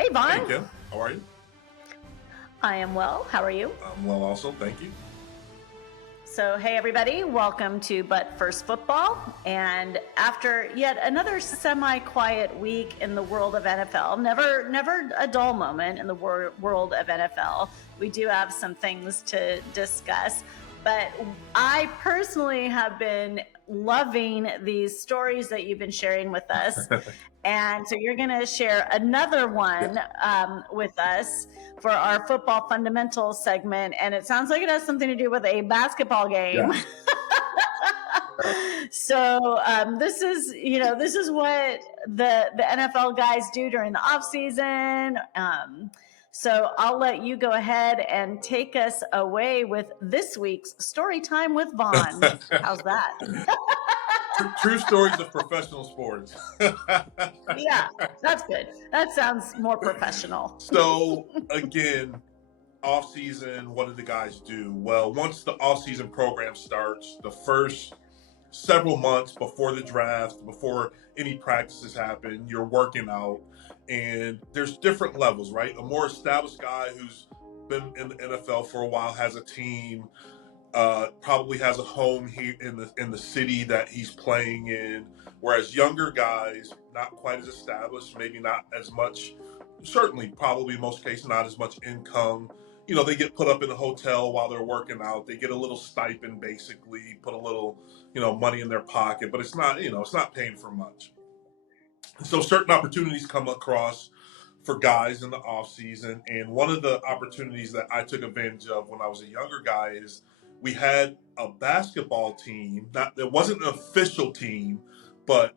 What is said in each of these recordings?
Hey, Hey, Vaughn. Kim. How are you? I am well. How are you? I'm well also. Thank you. So, hey, everybody. Welcome to But First Football. And after yet another semi-quiet week in the world of NFL, never a dull moment in the world of NFL, we do have some things to discuss. But I personally have been loving these stories that you've been sharing with us. And so you're going to share another one Yes. with us for our football fundamentals segment. And it sounds like it has something to do with a basketball game. Yes. So this is what the NFL guys do during the off season. So I'll let you go ahead and take us away with this week's story time with Vaughn. How's that? True stories of professional sports. Yeah, that's good. That sounds more professional. So again, off season, what do the guys do? Well, once the off season program starts, the first several months before the draft, before any practices happen, you're working out, and there's different levels, right? A more established guy who's been in the NFL for a while has a team, probably has a home here in the city that he's playing in. Whereas younger guys, not quite as established, maybe not as much, certainly probably in most cases not as much income. They get put up in a hotel while they're working out. They get a little stipend, basically, put a little, money in their pocket, but it's not paying for much. So certain opportunities come across for guys in the off season, and one of the opportunities that I took advantage of when I was a younger guy is we had a basketball team. Not It wasn't an official team, but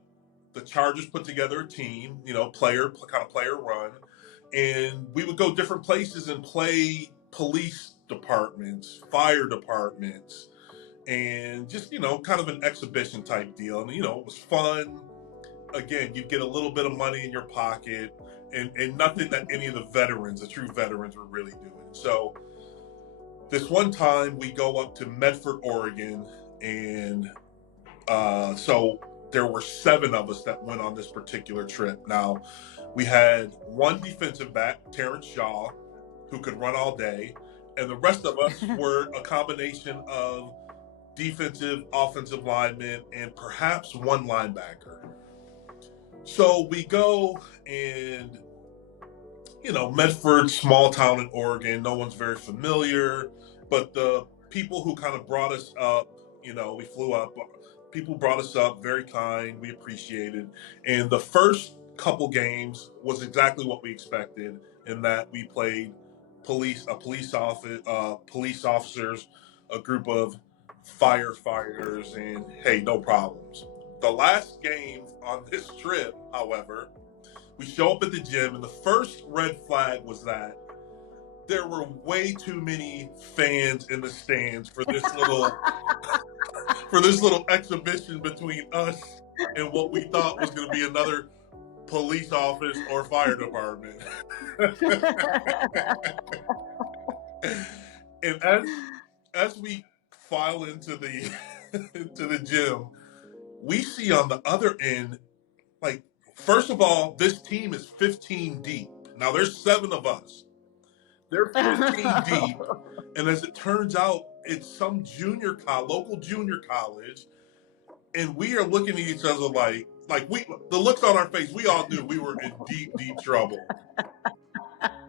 the Chargers put together a team, player run, and we would go different places and play police departments, fire departments, and just kind of an exhibition type deal. And it was fun. Again, you get a little bit of money in your pocket, and nothing that any of the true veterans, were really doing. So this one time we go up to Medford, Oregon, and so there were 7 of us that went on this particular trip. Now, we had one defensive back, Terrence Shaw, who could run all day, and the rest of us were a combination of defensive, offensive linemen, and perhaps one linebacker. So we go, and Medford, small town in Oregon, no one's very familiar, but the people who kind of brought us up, we flew up, people brought us up, very kind, we appreciated. And the first couple games was exactly what we expected, in that we played police officers, a group of firefighters, and hey, no problems. The last game on this trip, however, we show up at the gym, and the first red flag was that there were way too many fans in the stands for this little exhibition between us and what we thought was going to be another police office or fire department. And as we file into the into the gym, we see on the other end, like, first of all, this team is 15 deep. Now there's 7 of us. They're 15 deep, and as it turns out, it's some local junior college, and we are looking at each other like the looks on our face. We all knew we were in deep trouble,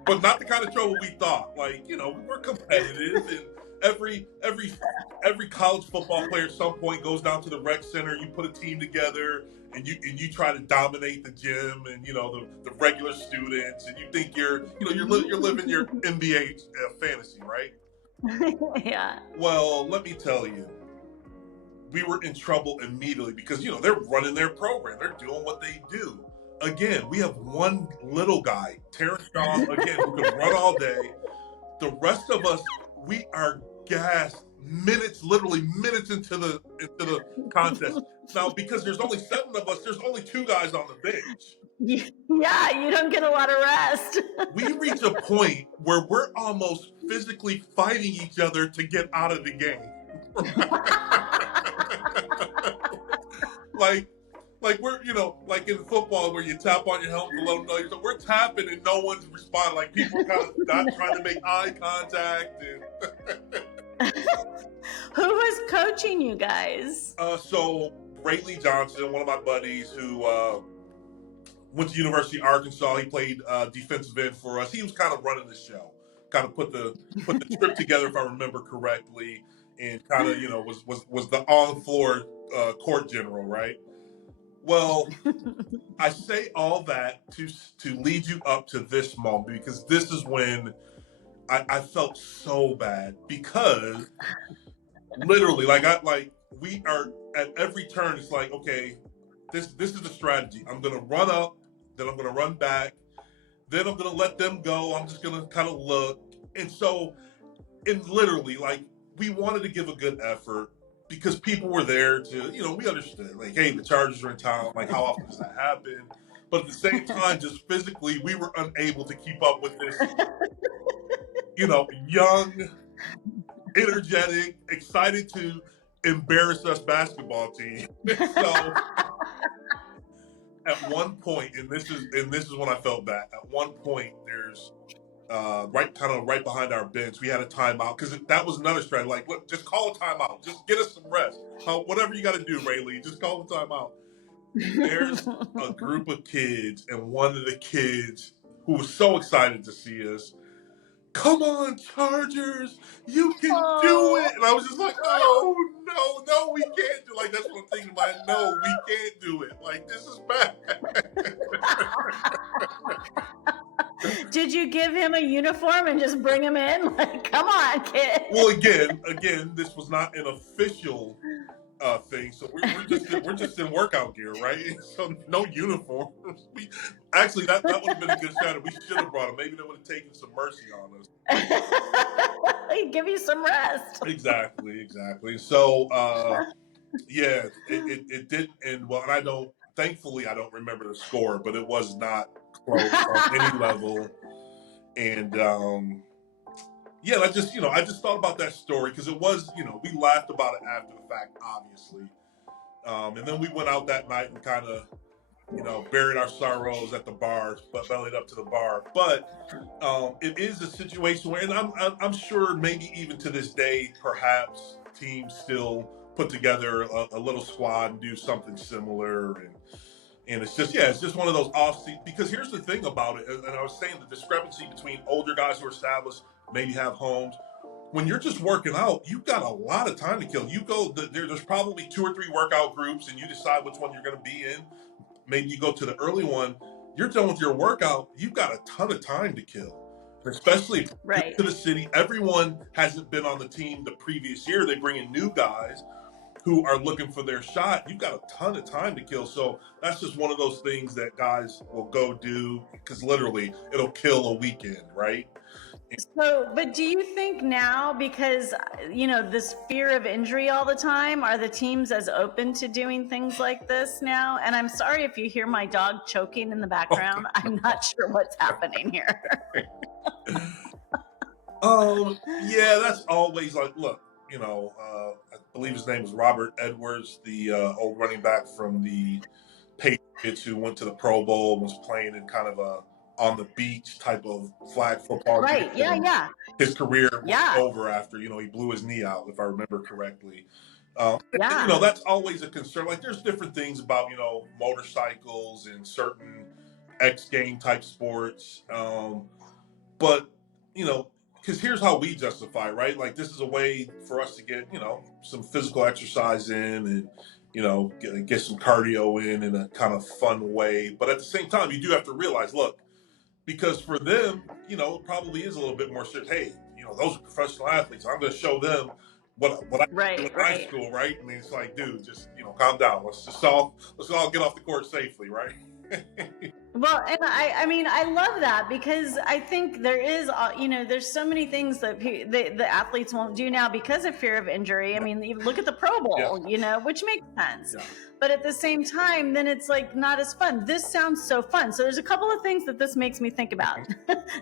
but not the kind of trouble we thought. We're competitive, and every college football player at some point goes down to the rec center. You put a team together, and you try to dominate the gym, and the regular students, and you think you're living your NBA fantasy, right? Yeah. Well, let me tell you, we were in trouble immediately because they're running their program, they're doing what they do. Again, we have one little guy, Terrence Shaw, again, who can run all day. The rest of us, we are gassed literally minutes into the contest. Now, because there's only 7 of us, there's only 2 guys on the bench. Yeah, you don't get a lot of rest. We reach a point where we're almost physically fighting each other to get out of the game. like like we're, like in football where you tap on your helmet to let them know we're tapping and no one's responding. Like people are kind of not trying to make eye contact. And Who was coaching you guys? so Rayleigh Johnson, one of my buddies who went to University of Arkansas. He played defensive end for us. He was kind of running the show, kind of put the trip together, if I remember correctly, and kind of was the on floor court general, right? Well, I say all that to lead you up to this moment, because this is when I felt so bad, because literally, we are at every turn. It's like, okay, this is the strategy. I'm gonna run up, then I'm gonna run back, then I'm gonna let them go. I'm just gonna kind of look, and so, and literally, like, we wanted to give a good effort because people were there to, we understood, like, hey, the Chargers are in town. Like, how often does that happen? But at the same time, just physically, we were unable to keep up with this, young, energetic, excited to embarrass us basketball team. So at one point, and this is when I felt bad. At one point, there's right behind our bench, we had a timeout, because that was another strategy. Like, look, just call a timeout. Just get us some rest. Whatever you got to do, Rayleigh, just call a timeout. There's a group of kids, and one of the kids who was so excited to see us, come on, Chargers, you can do it. And I was just like, oh, no, we can't do it. Like, that's what I'm thinking about. No, we can't do it. Like, this is bad. Did you give him a uniform and just bring him in? Like, come on, kid. Well, again, this was not an official thing, so we're just in workout gear, right? So no uniforms. Actually, that would have been a good shot. We should have brought him. Maybe they would have taken some mercy on us. He'd give you some rest. Exactly. So yeah, it did end well, and thankfully I don't remember the score, but it was not close on any level. And yeah, I just thought about that story, because it was, we laughed about it after the fact, obviously. And then we went out that night and kind of, buried our sorrows at the bar, but bellied up to the bar. But it is a situation where, and I'm sure maybe even to this day, perhaps teams still put together a little squad and do something similar. And it's just one of those off-season, because here's the thing about it, and I was saying the discrepancy between older guys who are established, maybe have homes. When you're just working out, you've got a lot of time to kill. You go, there's probably 2 or 3 workout groups, and you decide which one you're going to be in. Maybe you go to the early one. You're done with your workout. You've got a ton of time to kill, especially right to the city. Everyone hasn't been on the team the previous year. They bring in new guys who are looking for their shot. You've got a ton of time to kill. So that's just one of those things that guys will go do, because literally it'll kill a weekend, right? So, but do you think now, because, this fear of injury all the time, are the teams as open to doing things like this now? And I'm sorry if you hear my dog choking in the background. I'm not sure what's happening here. Yeah, that's always like, look, I believe his name was Robert Edwards, the old running back from the Patriots who went to the Pro Bowl and was playing in kind of a on the beach type of flag football. Right. Game. Yeah. His career was over after, he blew his knee out, if I remember correctly. That's always a concern. Like, there's different things about, motorcycles and certain X game type sports. But, because here's how we justify, right? Like, this is a way for us to get, some physical exercise in, and, get some cardio in a kind of fun way. But at the same time, you do have to realize, look, because for them, it probably is a little bit more serious. Hey, those are professional athletes. I'm going to show them what I did in high school, right? I mean, it's like, dude, just calm down. Let's all get off the court safely, right? Well, and I mean, I love that because I think there is, there's so many things that the athletes won't do now because of fear of injury. I mean, you look at the Pro Yeah. Bowl, which makes sense. Yeah. But at the same time, then it's like not as fun. This sounds so fun. So there's a couple of things that this makes me think about.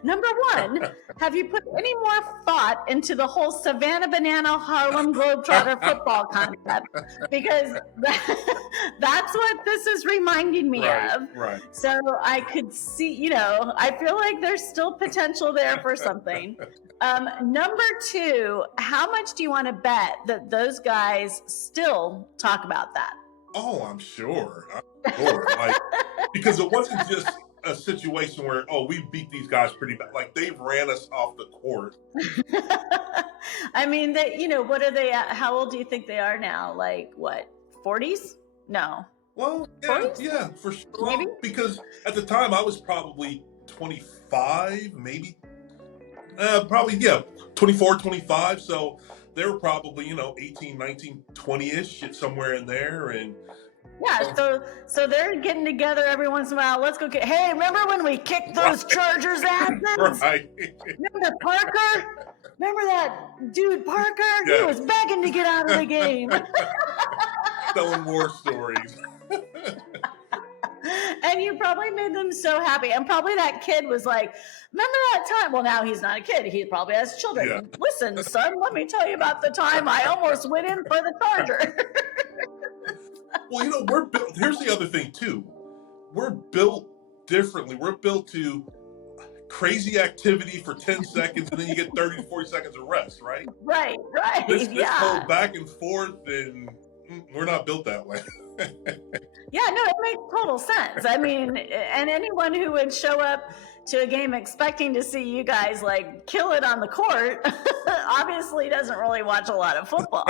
Number one, have you put any more thought into the whole Savannah Banana Harlem Globetrotter football concept? Because that's what this is reminding me of. Right. So I could see, I feel like there's still potential there for something. Number two, how much do you want to bet that those guys still talk about that? Oh, I'm sure. Like, because it wasn't just a situation where, we beat these guys pretty bad. Like, they ran us off the court. I mean, what are they at? How old do you think they are now? Like, what, 40s? No. Well, 40s? yeah, for sure. Maybe? Because at the time I was probably 25, maybe. Probably, 24, 25. So they were probably, 18, 19, 20-ish, somewhere in there. And yeah, so they're getting together every once in a while. Let's go hey, remember when we kicked those Chargers asses? Right. Remember Parker? Remember that dude Parker? Yeah. He was begging to get out of the game. Telling war stories. And you probably made them so happy. And probably that kid was like, remember that time? Well, now he's not a kid. He probably has children. Yeah. Listen, son, let me tell you about the time I almost went in for the Charger. Well, we're built. Here's the other thing, too. We're built differently. We're built to crazy activity for 10 seconds, and then you get 30 to 40 seconds of rest, right? Right. This whole back and forth, and we're not built that way. Yeah, no, it makes total sense. I mean, and anyone who would show up to a game expecting to see you guys like kill it on the court obviously doesn't really watch a lot of football.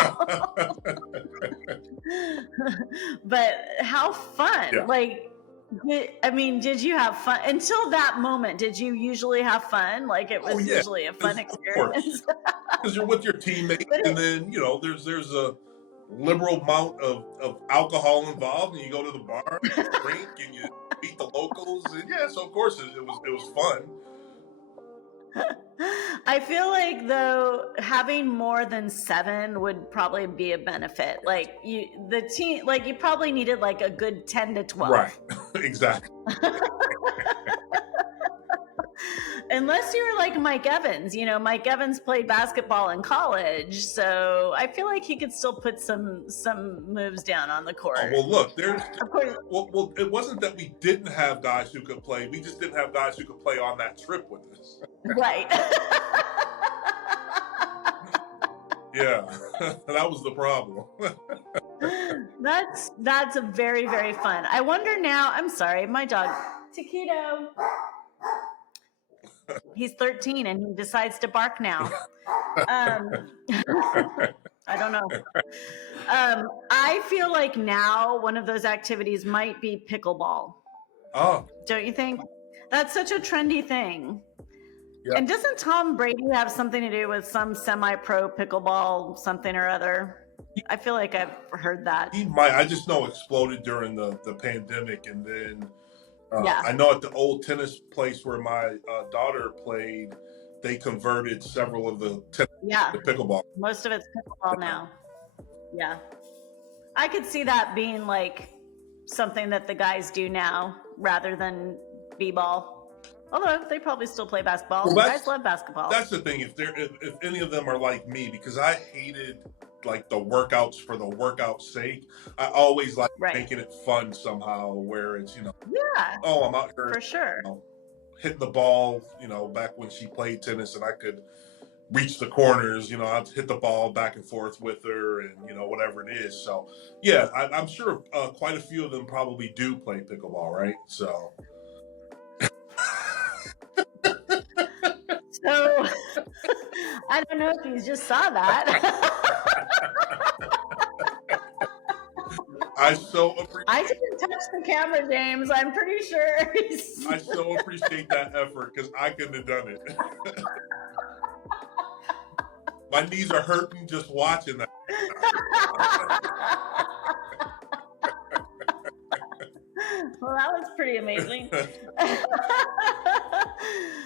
But how fun. Yeah. Like, did you have fun until that moment? Did you usually have fun? Like, it was usually a fun experience. Because you're with your teammates, and then there's a liberal amount of alcohol involved, and you go to the bar, and you drink, and you meet the locals, and so of course it was fun. I feel like though having more than 7 would probably be a benefit. Like you probably needed like a good 10 to 12. Right. Exactly. Unless you were like Mike Evans. Mike Evans played basketball in college, so I feel like he could still put some moves down on the court. Oh, well, look, well, it wasn't that we didn't have guys who could play. We just didn't have guys who could play on that trip with us. Right. Yeah, that was the problem. That's a very, very fun. I wonder now. I'm sorry, my dog Taquito. He's 13 and he decides to bark now. I don't know. I feel like now one of those activities might be pickleball. Oh, don't you think? That's such a trendy thing. Yeah. And doesn't Tom Brady have something to do with some semi-pro pickleball something or other? I feel like I've heard that. He might. I just know it exploded during the pandemic, and then I know at the old tennis place where my daughter played, they converted several of the tennis to pickleball. Most of it's pickleball now. Yeah. I could see that being like something that the guys do now rather than b-ball. Although they probably still play basketball. Well, guys love basketball. That's the thing. If any of them are like me, because I hated like the workouts for the workout's sake. I always like making it fun somehow, where it's I'm out here for sure hitting the ball. Back when she played tennis and I could reach the corners, I'd hit the ball back and forth with her, and whatever it is. So I'm sure quite a few of them probably do play pickleball, right? So. So, I don't know if you just saw that. I didn't touch the camera, James. I'm pretty sure. I so appreciate that effort because I couldn't have done it. My knees are hurting just watching that. Well, that was pretty amazing.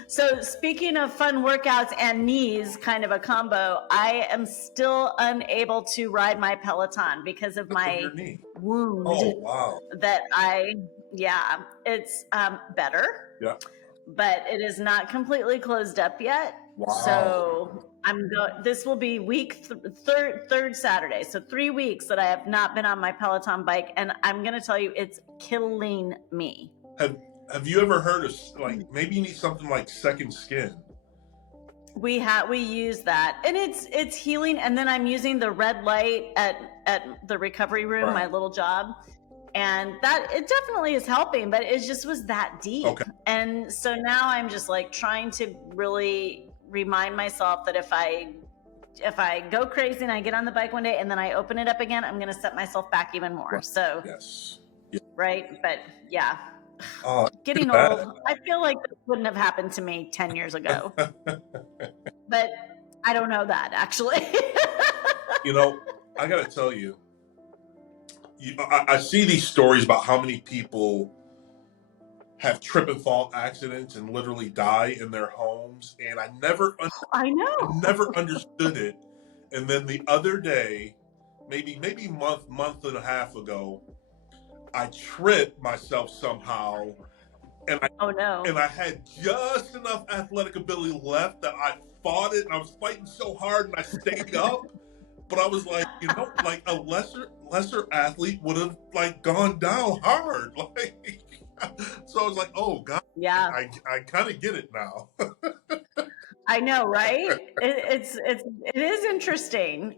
So, speaking of fun workouts and knees, kind of a combo, I am still unable to ride my Peloton because of Because of my your knee. wound Oh, wow. that yeah, it's better, Yeah. but it is not completely closed up yet. Wow. So this will be week third Saturday. So 3 weeks that I have not been on my Peloton bike, and I'm gonna tell you, it's killing me. Have you ever heard of, like, maybe you need something like second skin? We use that, and it's healing. And then I'm using the red light at the recovery room, Right. my little job, and that it definitely is helping, but it just was that deep. Okay. And so now I'm just like trying to really remind myself that if I go crazy and I get on the bike one day and then I open it up again, I'm going to set myself back even more. Right. So Yes. Right, but yeah. Getting old. I feel like this wouldn't have happened to me 10 years ago. But I don't know that, actually. I got to tell you, I see these stories about how many people have trip and fall accidents and literally die in their homes, and I never understood it. And then the other day, maybe month and a half ago, I tripped myself somehow, and I had just enough athletic ability left that I fought it, and I was fighting so hard, and I stayed up. But I was like, like a lesser athlete would have like gone down hard, like. So I was like, oh God, yeah, I kind of get it now. I know, right? It is interesting.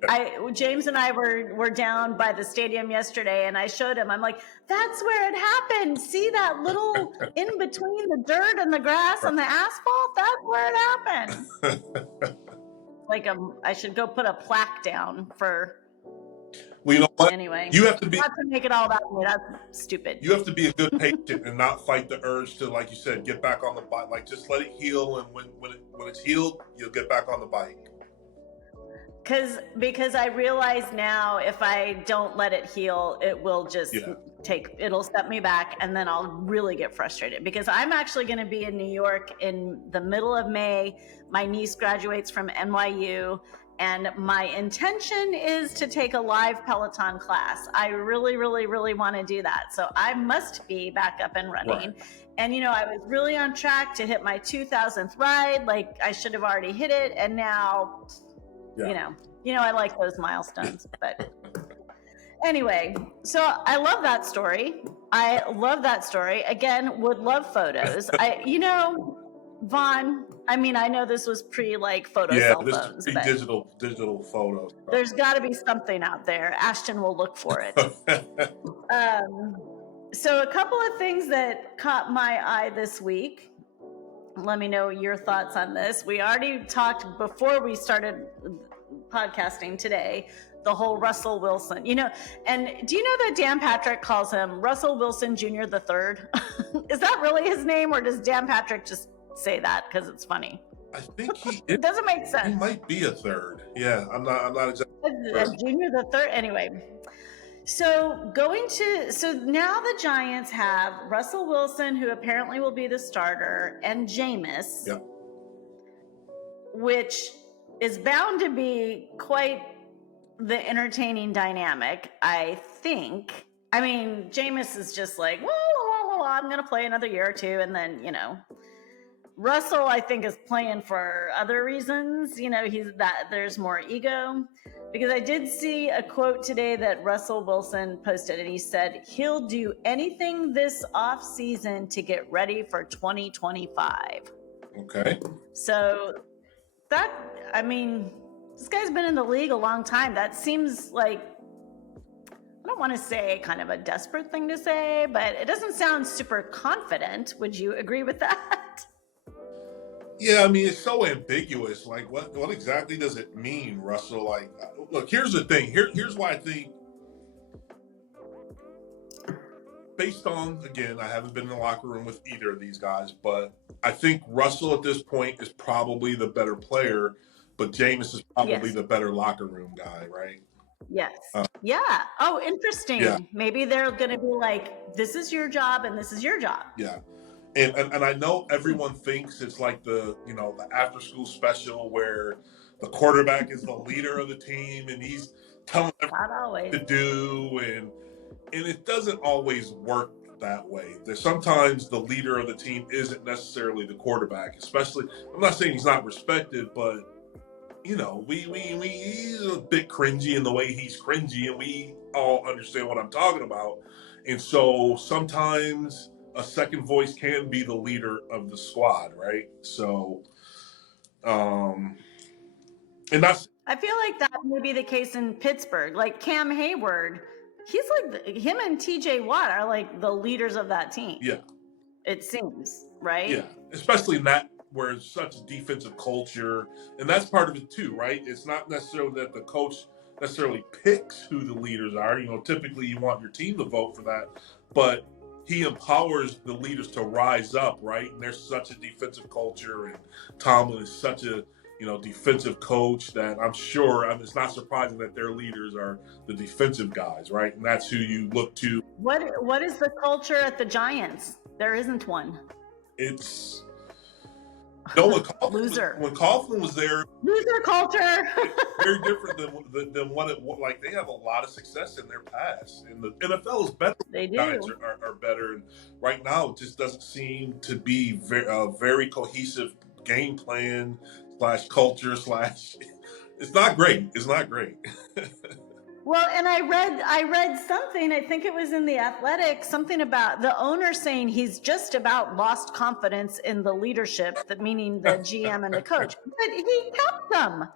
James and I were down by the stadium yesterday, and I showed him. I'm like, that's where it happened. See that little in between the dirt and the grass and the asphalt? That's where it happened. Like I should go put a plaque down for. Well, you know what? Anyway, you have to be not to make it all that way. That's stupid. You have to be a good patient and not fight the urge to, like you said, get back on the bike. Like just let it heal, and when it's healed, you'll get back on the bike. Because I realize now, if I don't let it heal, it will just it'll set me back, and then I'll really get frustrated. Because I'm actually going to be in New York in the middle of May. My niece graduates from NYU. And my intention is to take a live Peloton class. I really, really, really want to do that. So I must be back up and running. Right. And, I was really on track to hit my 2000th ride. Like I should have already hit it. And now, I like those milestones. But anyway, so I love that story. Again, would love photos. Vaughn, I know this was pre photo cell phones. Yeah, this is digital photos. There's got to be something out there. Ashton will look for it. So a couple of things that caught my eye this week. Let me know your thoughts on this. We already talked before we started podcasting today, the whole Russell Wilson, and do you know that Dan Patrick calls him Russell Wilson Jr. the Third? Is that really his name, or does Dan Patrick just say that because it's funny? I think it doesn't make sense. He might be a third. Yeah, I'm not exactly sure. Junior the Third. Anyway, so now the Giants have Russell Wilson, who apparently will be the starter, and Jameis, which is bound to be quite the entertaining dynamic, I think. Jameis is just like, well, I'm going to play another year or two, and then, Russell, I think, is playing for other reasons. There's more ego. Because I did see a quote today that Russell Wilson posted, and he said he'll do anything this offseason to get ready for 2025. Okay. So this guy's been in the league a long time. That seems like, I don't want to say kind of a desperate thing to say, but it doesn't sound super confident. Would you agree with that? Yeah, it's so ambiguous. Like, what exactly does it mean, Russell? Like, look, here's the thing. Here's why I think, based on, again, I haven't been in the locker room with either of these guys, but I think Russell at this point is probably the better player, but Jameis is probably the better locker room guy, right? Yes. Uh, Yeah. Oh, yeah, interesting. Maybe they're going to be like, this is your job and this is your job. yeah. And I know everyone thinks it's like the after school special where the quarterback is the leader of the team and he's telling them Not always. what to do, and it doesn't always work that way. There's sometimes the leader of the team isn't necessarily the quarterback. Especially, I'm not saying he's not respected, but we he's a bit cringy in the way he's cringy, and we all understand what I'm talking about. And so sometimes a second voice can be the leader of the squad, right? So, um, and that's I feel like that may be the case in Pittsburgh. Like Cam Hayward, he's like him and TJ Watt are like the leaders of that team. yeah, It seems, right? yeah, especially in that where it's such a defensive culture, and that's part of it too, right? It's not necessarily that the coach necessarily picks who the leaders are. Typically you want your team to vote for that, but he empowers the leaders to rise up, right? And there's such a defensive culture, and Tomlin is such a defensive coach that I'm sure, it's not surprising that their leaders are the defensive guys, right? And that's who you look to. What is the culture at the Giants? There isn't one. It's No, Loser. when Coughlin was there, Loser culture. very different than what it like. They have a lot of success in their past, and the NFL is better. They do. Giants are better, and right now it just doesn't seem to be a very cohesive game plan / culture / It's not great. It's not great. Well, and I read something, I think it was in The Athletic, something about the owner saying he's just about lost confidence in the leadership, meaning the GM and the coach. But he kept them.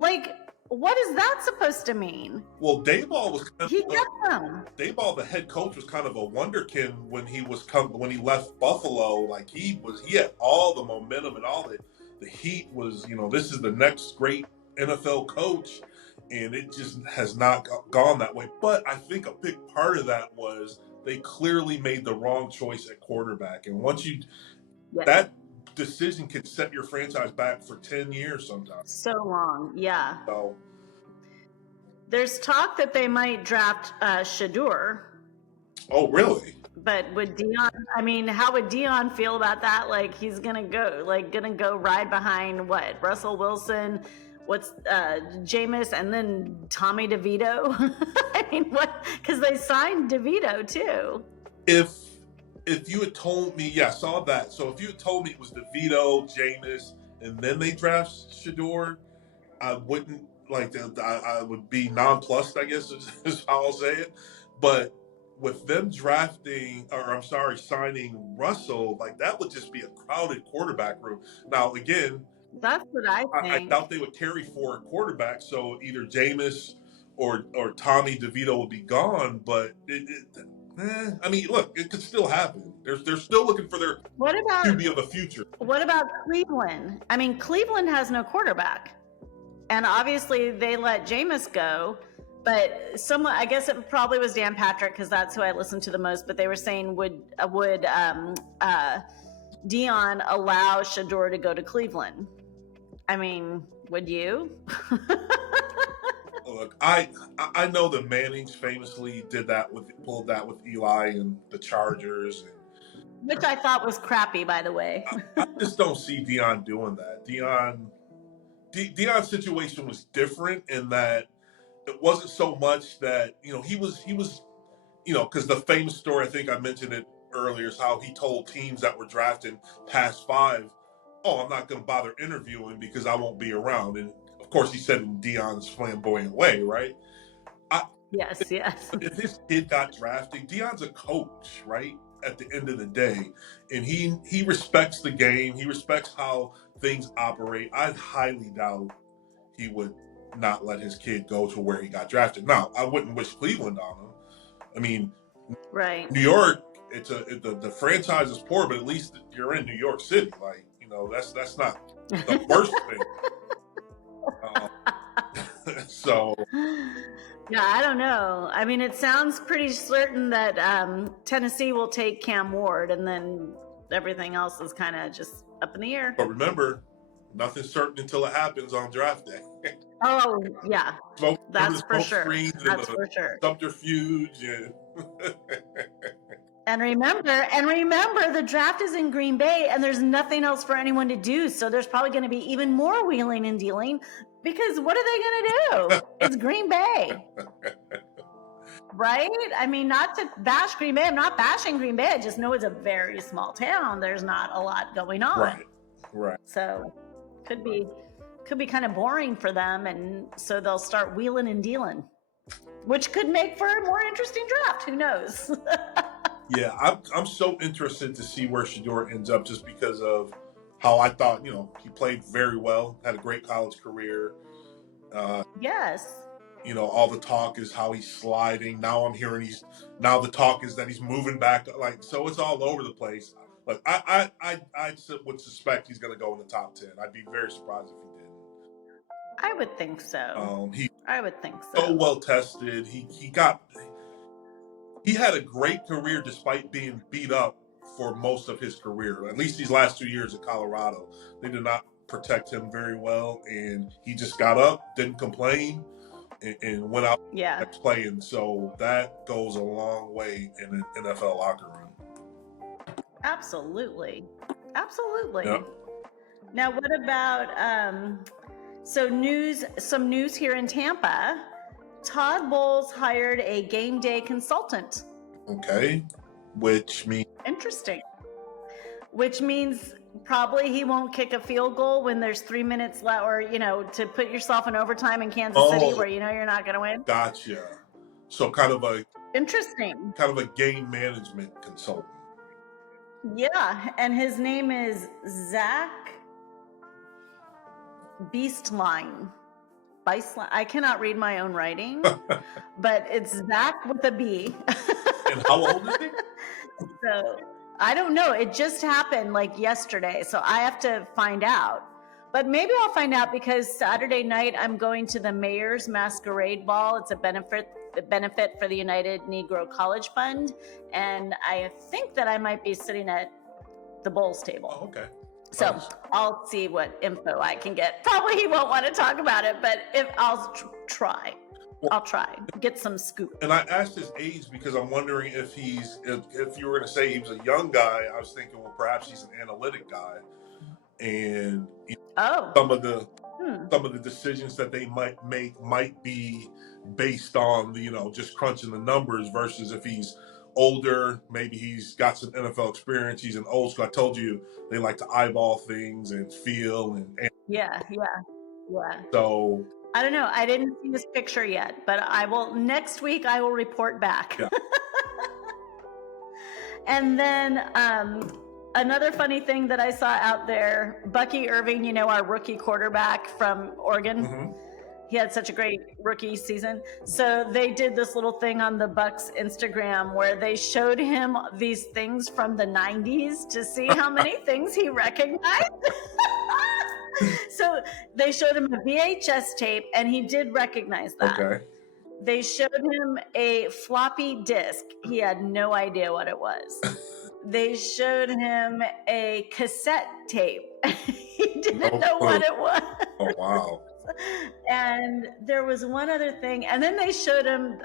Like, what is that supposed to mean? Well, Dayball was kind He of kept them. Dayball, the head coach, was kind of a wonderkin when he left Buffalo. Like he had all the momentum and all the heat was. This is the next great NFL coach, and it just has not gone that way. But I think a big part of that was they clearly made the wrong choice at quarterback, and once that decision can set your franchise back for 10 years sometimes. So long, yeah. So, there's talk that they might draft Shador. oh, really? But would Dion, how would Dion feel about that? Like he's gonna go ride behind what? Russell Wilson, what's Jameis, and then Tommy DeVito? What? Because they signed DeVito too. If you had told me, yeah, I saw that. So if you had told me it was DeVito, Jameis, and then they draft Shador, I wouldn't I would be nonplussed, I guess is how I'll say it. But with them signing Russell, like that would just be a crowded quarterback room. Now, again, that's what I think. I doubt they would carry 4 quarterbacks, so either Jameis or Tommy DeVito would be gone. But look, it could still happen. They're still looking for their QB of the future. What about Cleveland? Cleveland has no quarterback, and obviously they let Jameis go. But I guess it probably was Dan Patrick because that's who I listened to the most. But they were saying, would Dion allow Shador to go to Cleveland? Would you? Look, I know the Mannings famously pulled that with Eli and the Chargers, which I thought was crappy, by the way. I just don't see Dion doing that. Dion's situation was different in that it wasn't so much that he was because the famous story, I think I mentioned it earlier, is how he told teams that were drafting past 5, "Oh, I'm not going to bother interviewing because I won't be around." And of course, he said in Dion's flamboyant way, right? Yes. If his kid got drafted, Dion's a coach, right? At the end of the day, and he respects the game. He respects how things operate. I highly doubt he would not let his kid go to where he got drafted. Now, I wouldn't wish Cleveland on him. Right. New York, the franchise is poor, but at least you're in New York City. That's not the worst thing. So. Yeah, I don't know. It sounds pretty certain that Tennessee will take Cam Ward, and then everything else is kind of just up in the air. But remember, nothing's certain until it happens on draft day. Oh, yeah. Smoke, remember That's the for smoke sure. screens and That's the for sure. subterfuge and And remember, the draft is in Green Bay, and there's nothing else for anyone to do. So there's probably going to be even more wheeling and dealing because what are they going to do? It's Green Bay, right? I mean, not to bash Green Bay. I'm not bashing Green Bay. I just know it's a very small town. There's not a lot going on. right. So could be kind of boring for them, and so they'll start wheeling and dealing, which could make for a more interesting draft. Who knows? Yeah, I'm so interested to see where Shador ends up just because of how I thought, he played very well, had a great college career. Yes. All the talk is how he's sliding. Now I'm hearing now the talk is that he's moving back. Like, so it's all over the place. Like, I would suspect he's going to go in the top 10. I'd be very surprised if he didn't. I would think so. I would think So so. well tested. He had a great career despite being beat up for most of his career. At least these last 2 years at Colorado, they did not protect him very well, and he just got up, didn't complain, and went out playing. So that goes a long way in an NFL locker room. Absolutely. Yep. Now, what about some news here in Tampa? Todd Bowles hired a game day consultant. Okay, which means interesting. Which means probably he won't kick a field goal when there's 3 minutes left, or to put yourself in overtime in Kansas City where you're not going to win. Gotcha. So kind of a game management consultant. Yeah, and his name is Zach Beastline. I cannot read my own writing, but it's Zach with a B. And how old is he? So I don't know. It just happened like yesterday, so I have to find out. But maybe I'll find out because Saturday night I'm going to the Mayor's Masquerade Ball. It's a benefit for the United Negro College Fund, and I think that I might be sitting at the Bowls table. Oh, okay. So I'll see what info I can get. Probably he won't want to talk about it, but I'll try. I'll try get some scoop. And I asked his age because I'm wondering if if you were going to say he was a young guy, I was thinking, well, perhaps he's an analytic guy, and some of the decisions that they might make might be based on just crunching the numbers versus if he's older, maybe he's got some NFL experience. He's an old school. I told you they like to eyeball things and feel and yeah. So I don't know. I didn't see this picture yet, but next week I will report back. Yeah. And then another funny thing that I saw out there, Bucky Irving, our rookie quarterback from Oregon. Mm-hmm. He had such a great rookie season. So they did this little thing on the Bucks Instagram where they showed him these things from the 90s to see how many things he recognized. So they showed him a VHS tape, and he did recognize that. Okay. They showed him a floppy disk. He had no idea what it was. They showed him a cassette tape. He didn't know what it was. Oh, wow. And there was one other thing. And then they showed him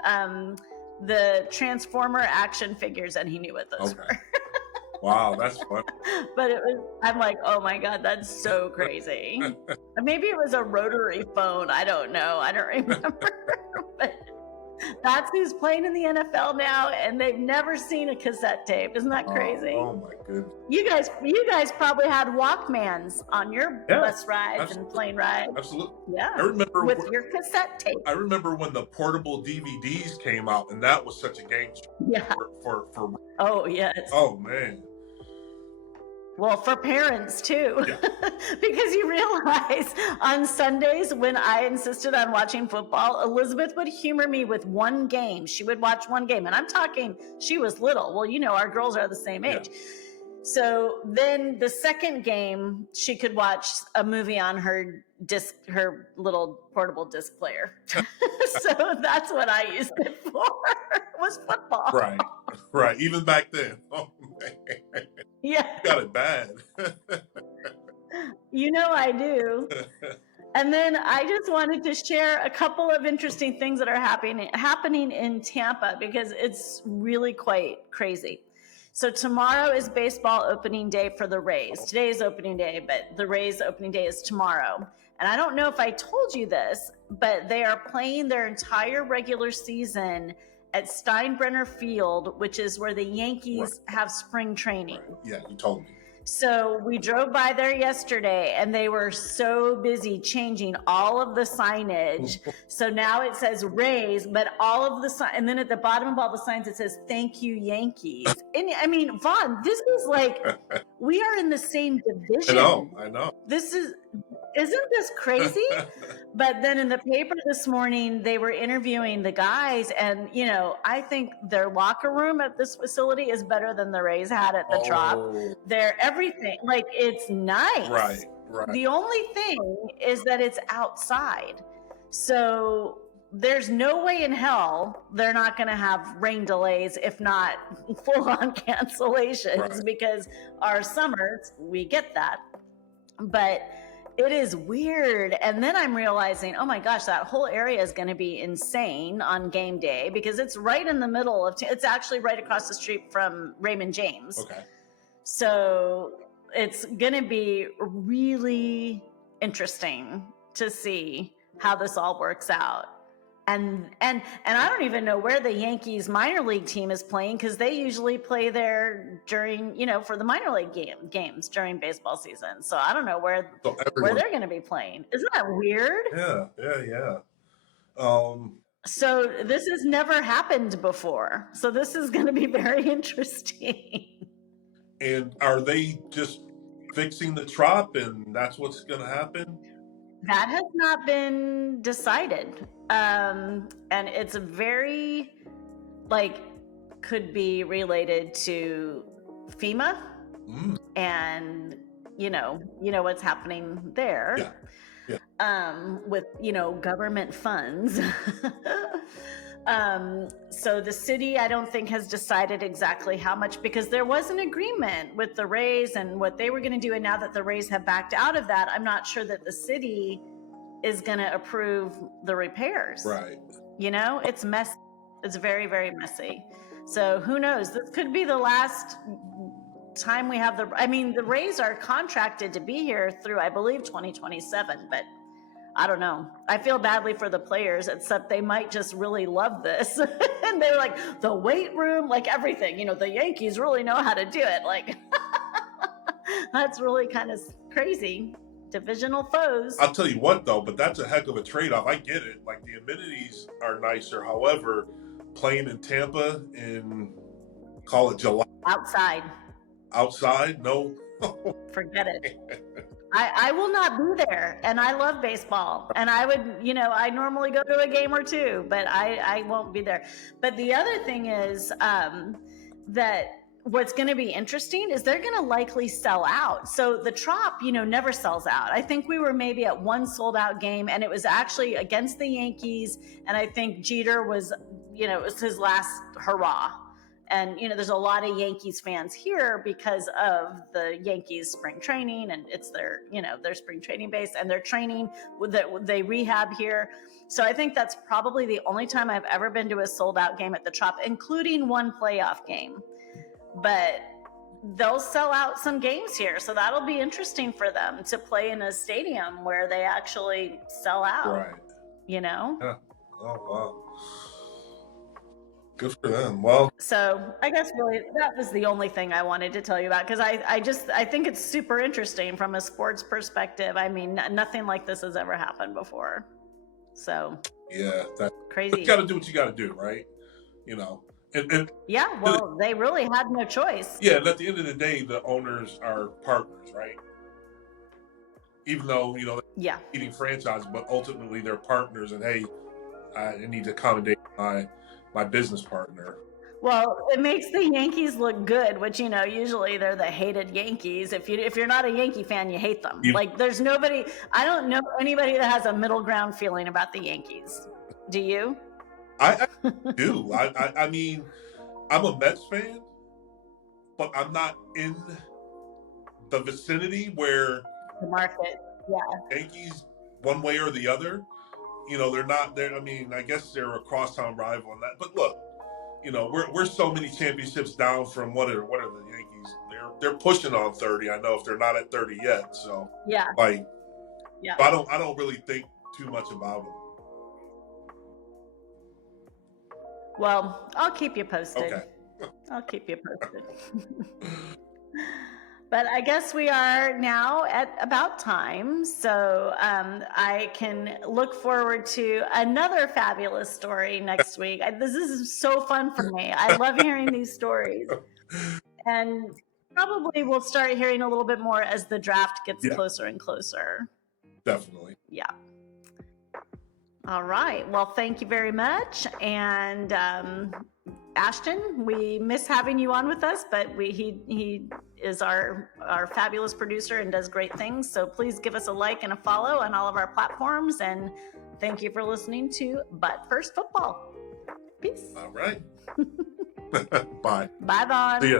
the Transformer action figures, and he knew what those were. Wow, that's fun. But I'm like, oh my God, that's so crazy. Maybe it was a rotary phone. I don't know. I don't remember. But that's who's playing in the NFL now, and they've never seen a cassette tape. Isn't that crazy? Oh my goodness. You guys probably had Walkmans on your bus rides and plane rides. Absolutely. Yeah. I remember with your cassette tape. I remember when the portable DVDs came out, and that was such a game changer. Yeah. For oh yes. Oh man. Well, for parents too, yeah. Because you realize on Sundays when I insisted on watching football, Elizabeth would humor me with one game. She would watch one game, and I'm talking, she was little. Well, our girls are the same age. Yeah. So then the second game, she could watch a movie on her little portable disc player. So that's what I used it for, was football. Right. Even back then. Oh, man. Yeah. You got it bad. I do. And then I just wanted to share a couple of interesting things that are happening in Tampa because it's really quite crazy. So tomorrow is baseball opening day for the Rays. Today is opening day, but the Rays opening day is tomorrow. And I don't know if I told you this, but they are playing their entire regular season at Steinbrenner Field, which is where the Yankees have spring training. Right. Yeah, you told me. So we drove by there yesterday and they were so busy changing all of the signage. So now it says Rays, but all of the and then at the bottom of all the signs it says "Thank you, Yankees." And I mean, Vaughn, this is like we are in the same division. I know. Isn't this crazy? But then in the paper this morning, they were interviewing the guys, and I think their locker room at this facility is better than the Rays had at the Trop. They're everything, like it's nice. Right. The only thing is that it's outside, so there's no way in hell they're not going to have rain delays, if not full-on cancellations, because our summers, we get that. But it is weird. And then I'm realizing, oh my gosh, that whole area is going to be insane on game day because it's right in the middle of, it's actually right across the street from Raymond James. Okay. So it's going to be really interesting to see how this all works out. And I don't even know where the Yankees minor league team is playing because they usually play there during, for the minor league games during baseball season. So I don't know where they're going to be playing. Isn't that weird? Yeah. So this has never happened before. So this is going to be very interesting. And are they just fixing the Trop and that's what's going to happen? That has not been decided. And it's very, could be related to FEMA and, what's happening there. Yeah. With, government funds. So the city, I don't think, has decided exactly how much, because there was an agreement with the Rays and what they were going to do. And now that the Rays have backed out of that, I'm not sure that the city is going to approve the repairs. Right. It's messy. It's very, very messy. So who knows? This could be the last time we have the Rays are contracted to be here through, I believe, 2027, but I don't know. I feel badly for the players, except they might just really love this. And they're like, the weight room, like everything, the Yankees really know how to do it. Like, that's really kind of crazy. Divisional foes. I'll tell you what, though, but that's a heck of a trade-off. I get it. Like, the amenities are nicer. However, playing in Tampa in, call it July. Outside? No. Forget it. I will not be there, and I love baseball, and I would, I normally go to a game or two, but I won't be there. But the other thing is that what's going to be interesting is they're going to likely sell out. So the Trop, never sells out. I think we were maybe at one sold out game, and it was actually against the Yankees, and I think Jeter was, it was his last hurrah. And, there's a lot of Yankees fans here because of the Yankees spring training, and it's their, their spring training base, and they're training, they rehab here. So I think that's probably the only time I've ever been to a sold out game at the Trop, including one playoff game. But they'll sell out some games here. So that'll be interesting for them to play in a stadium where they actually sell out. Right. Yeah. Oh, wow. Good for them. Well, so I guess really that was the only thing I wanted to tell you about, because I think it's super interesting from a sports perspective. I mean, nothing like this has ever happened before. So yeah, that's crazy. You got to do what you got to do, right? And yeah, well, they really had no choice. Yeah, and at the end of the day, the owners are partners, right? Even though they're eating franchise, but ultimately they're partners. And hey, I need to accommodate my business partner. Well, it makes the Yankees look good, which usually they're the hated Yankees. If you're not a Yankee fan, you hate them. Like there's nobody. I don't know anybody that has a middle ground feeling about the Yankees. Do you? I do. I mean, I'm a Mets fan, but I'm not in the vicinity where the market. Yeah. Yankees one way or the other. They're not there. I mean, I guess they're a crosstown rival in that. But look, we're so many championships down from what are the Yankees? They're pushing on 30. I know if they're not at 30 yet. So Yeah. Yeah. I don't really think too much about them. Well, I'll keep you posted. Okay. I'll keep you posted. But I guess we are now at about time. So I can look forward to another fabulous story next week. This is so fun for me. I love hearing these stories. And probably we'll start hearing a little bit more as the draft gets closer and closer. Definitely. Yeah. All right. Well, thank you very much. And Ashton, we miss having you on with us, but he is our fabulous producer and does great things. So please give us a like and a follow on all of our platforms. And thank you for listening to But First Football. Peace. All right. Bye. Bye, Vaughn. See ya.